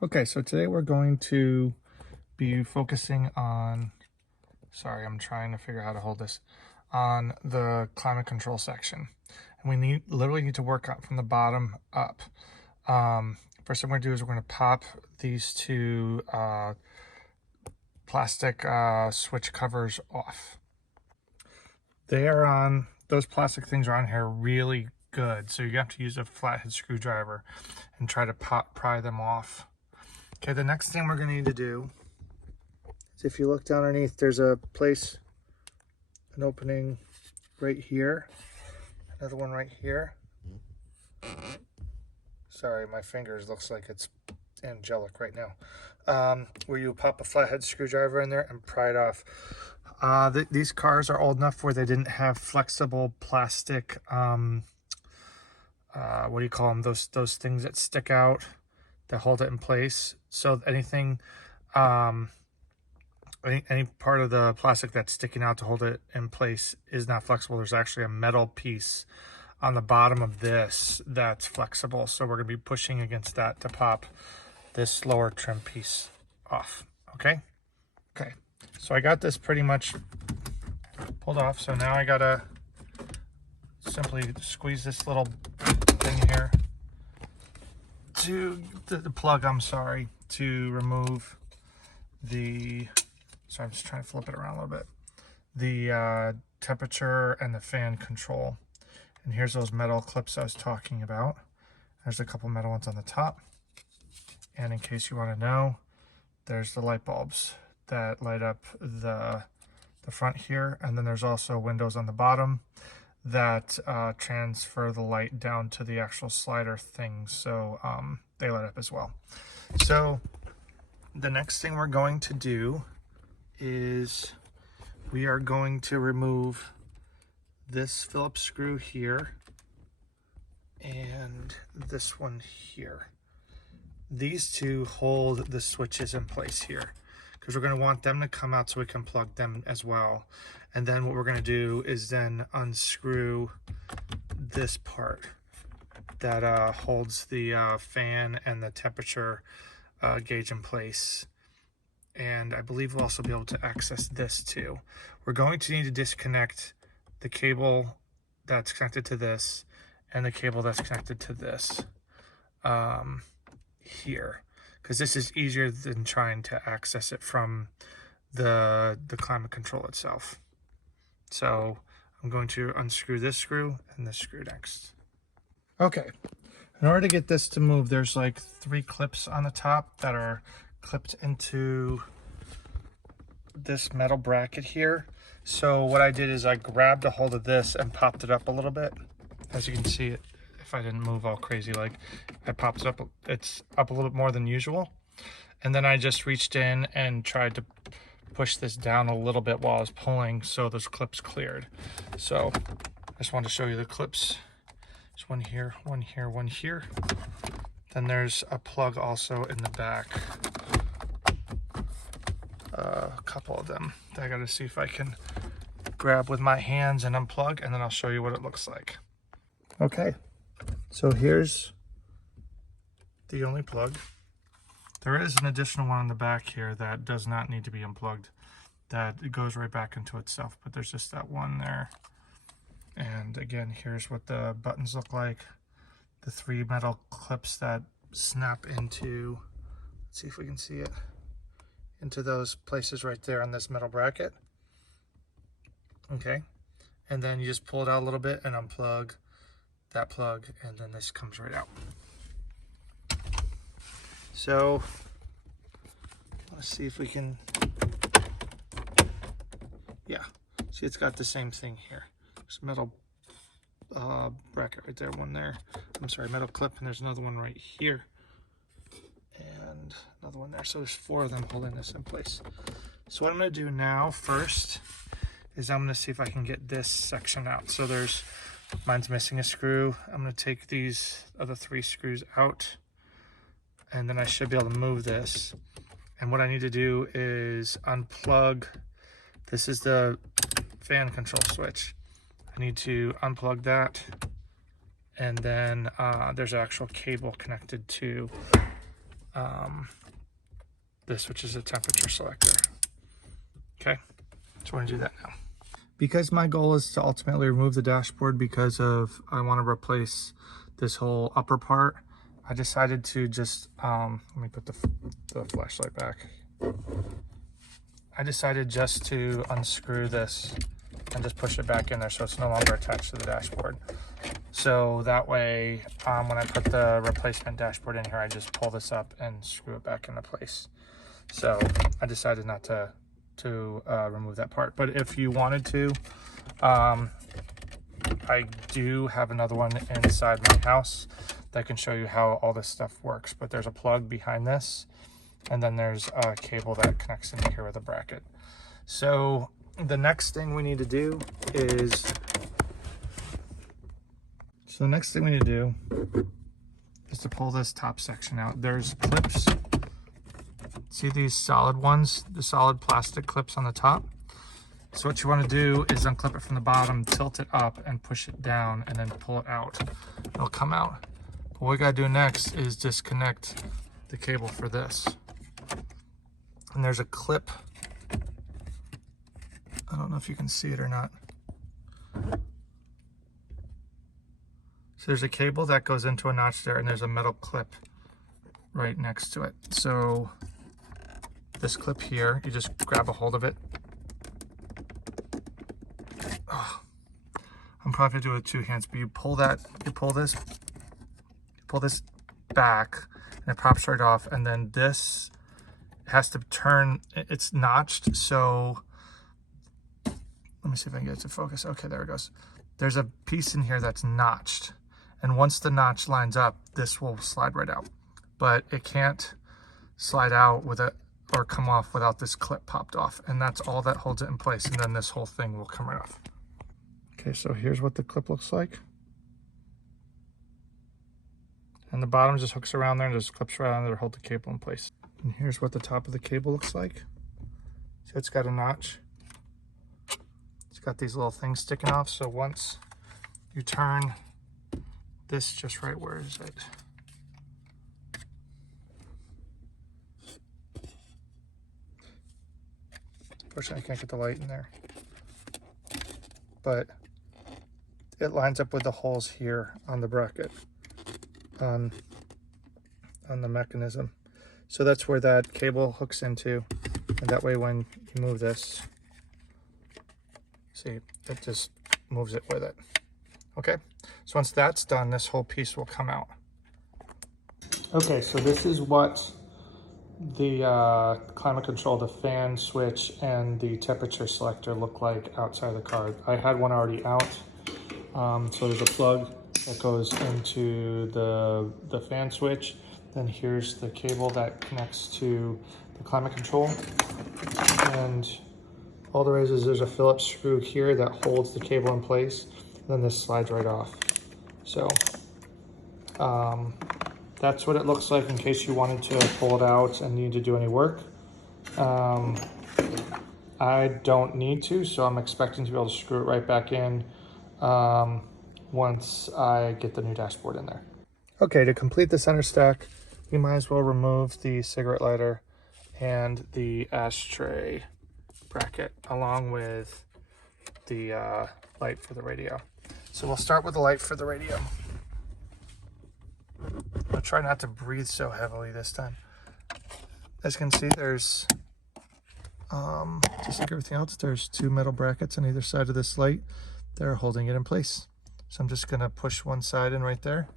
Okay, so today we're going to be focusing on, sorry, I'm trying to figure out how to hold this, on the climate control section. And we literally need to work out from the bottom up. First thing we're going to do is we're going to pop these two plastic switch covers off. Those plastic things are on here really good, so you have to use a flathead screwdriver and try to pry them off. Okay, the next thing we're going to need to do is, if you look down underneath, there's an opening right here, another one right here. Sorry, my fingers looks like it's angelic right now. Where you pop a flathead screwdriver in there and pry it off. These cars are old enough where they didn't have flexible plastic, what do you call them? Those things that stick out that hold it in place. So anything, any part of the plastic that's sticking out to hold it in place is not flexible. There's actually a metal piece on the bottom of this that's flexible. So we're going to be pushing against that to pop this lower trim piece off. Okay. So I got this pretty much pulled off. So now I gotta simply squeeze this little thing here to the plug, to remove the, so I'm just trying to flip it around a little bit, the temperature and the fan control. And here's those metal clips I was talking about. There's a couple metal ones on the top. And in case you want to know, there's the light bulbs that light up the front here. And then there's also windows on the bottom that transfer the light down to the actual slider thing, so they light up as well. So the next thing we're going to do is we are going to remove this Phillips screw here and this one here. These two hold the switches in place here, because we're going to want them to come out so we can plug them as well. And then what we're going to do is then unscrew this part that holds the fan and the temperature gauge in place. And I believe we'll also be able to access this too. We're going to need to disconnect the cable that's connected to this and the cable that's connected to this here, because this is easier than trying to access it from the climate control itself. So I'm going to unscrew this screw and this screw next. Okay, in order to get this to move, there's like 3 clips on the top that are clipped into this metal bracket here. So what I did is I grabbed a hold of this and popped it up a little bit. As you can see, if I didn't move all crazy, like I popped it up, it's up a little bit more than usual. And then I just reached in and tried to push this down a little bit while I was pulling, so those clips cleared. So I just wanted to show you the clips. There's one here, one here, one here. Then there's a plug also in the back. A couple of them that I gotta see if I can grab with my hands and unplug, and then I'll show you what it looks like. Okay, so here's the only plug. There is an additional one on the back here that does not need to be unplugged. That it goes right back into itself, but there's just that one there. And again, here's what the buttons look like. The 3 metal clips that snap into, let's see if we can see it, into those places right there on this metal bracket. Okay, and then you just pull it out a little bit and unplug that plug, and then this comes right out. So let's see if we can, yeah, see, it's got the same thing here. There's a metal bracket right there, one there, I'm sorry, metal clip, and there's another one right here and another one there. So there's 4 of them holding this in place. So what I'm going to do now first is I'm going to see if I can get this section out. So mine's missing a screw. I'm going to take these other 3 screws out, and then I should be able to move this. And what I need to do is unplug, this is the fan control switch. I need to unplug that, and then there's an actual cable connected to this, which is a temperature selector. Okay, so we're gonna do that now. Because my goal is to ultimately remove the dashboard because of I want to replace this whole upper part, I decided to just, let me put the flashlight back. I decided just to unscrew this and just push it back in there so it's no longer attached to the dashboard. So that way, when I put the replacement dashboard in here, I just pull this up and screw it back into place. So I decided not to remove that part. But if you wanted to, I do have another one inside my house that can show you how all this stuff works. But there's a plug behind this, and then there's a cable that connects into here with a bracket. So the next thing we need to do is, to pull this top section out. There's clips. See these solid ones, the solid plastic clips on the top? So what you want to do is unclip it from the bottom, tilt it up, and push it down, and then pull it out. It'll come out. But what we gotta do next is disconnect the cable for this. And there's a clip. I don't know if you can see it or not. So there's a cable that goes into a notch there, and there's a metal clip right next to it. So this clip here, you just grab a hold of it. Oh, I'm probably gonna do it with two hands, but you pull this back, and it pops right off, and then this has to turn, it's notched, so let me see if I can get it to focus. Okay, there it goes. There's a piece in here that's notched, and once the notch lines up, this will slide right out. But it can't slide out with it or come off without this clip popped off, and that's all that holds it in place, and then this whole thing will come right off. Okay, so here's what the clip looks like. And the bottom just hooks around there and just clips right on there to hold the cable in place. And here's what the top of the cable looks like. So it's got a notch. It's got these little things sticking off, so once you turn this just right, where is it? Unfortunately, I can't get the light in there. But it lines up with the holes here on the bracket, on the mechanism. So that's where that cable hooks into. And that way when you move this, see, it just moves it with it. Okay, so once that's done, this whole piece will come out. Okay, so this is what the climate control, the fan switch, and the temperature selector look like outside the car. I had one already out. So there's a plug that goes into the fan switch. Then here's the cable that connects to the climate control. And all there is there's a Phillips screw here that holds the cable in place. Then this slides right off. So that's what it looks like in case you wanted to pull it out and need to do any work. I don't need to, so I'm expecting to be able to screw it right back in once I get the new dashboard in there. Okay, to complete the center stack, we might as well remove the cigarette lighter and the ashtray bracket along with the light for the radio. So we'll start with the light for the radio. I'll try not to breathe so heavily this time. As you can see, there's, just like everything else, there's two metal brackets on either side of this light that are holding it in place. So I'm just gonna push one side in right there.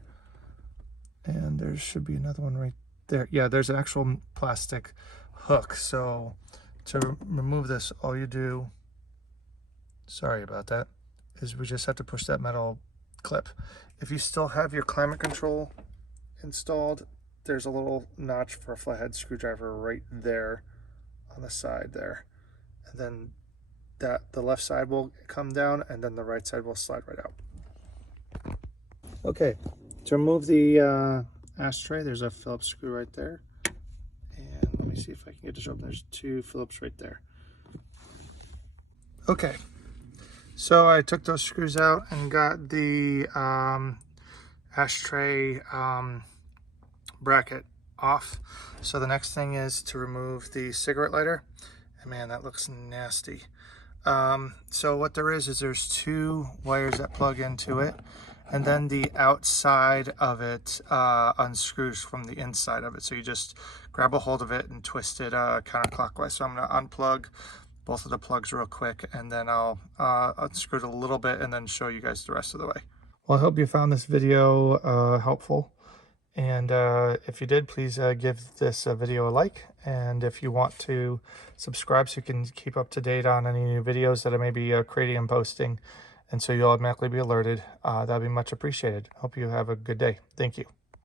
And there should be another one right there. Yeah, there's an actual plastic hook. So to remove this, all you do, sorry about that, is we just have to push that metal clip. If you still have your climate control installed, there's a little notch for a flathead screwdriver right there on the side there. And then the left side will come down and then the right side will slide right out. Okay, to remove the ashtray, there's a Phillips screw right there. And let me see if I can get this open. There's two Phillips right there. Okay, so I took those screws out and got the ashtray bracket off. So the next thing is to remove the cigarette lighter. And man, that looks nasty. So what there is there's two wires that plug into it, and then the outside of it unscrews from the inside of it. So you just grab a hold of it and twist it counterclockwise. So I'm going to unplug both of the plugs real quick, and then I'll unscrew it a little bit and then show you guys the rest of the way. Well, I hope you found this video helpful. And if you did, please give this video a like. And if you want to subscribe so you can keep up to date on any new videos that I may be creating and posting, and so you'll automatically be alerted, that'd be much appreciated. Hope you have a good day. Thank you.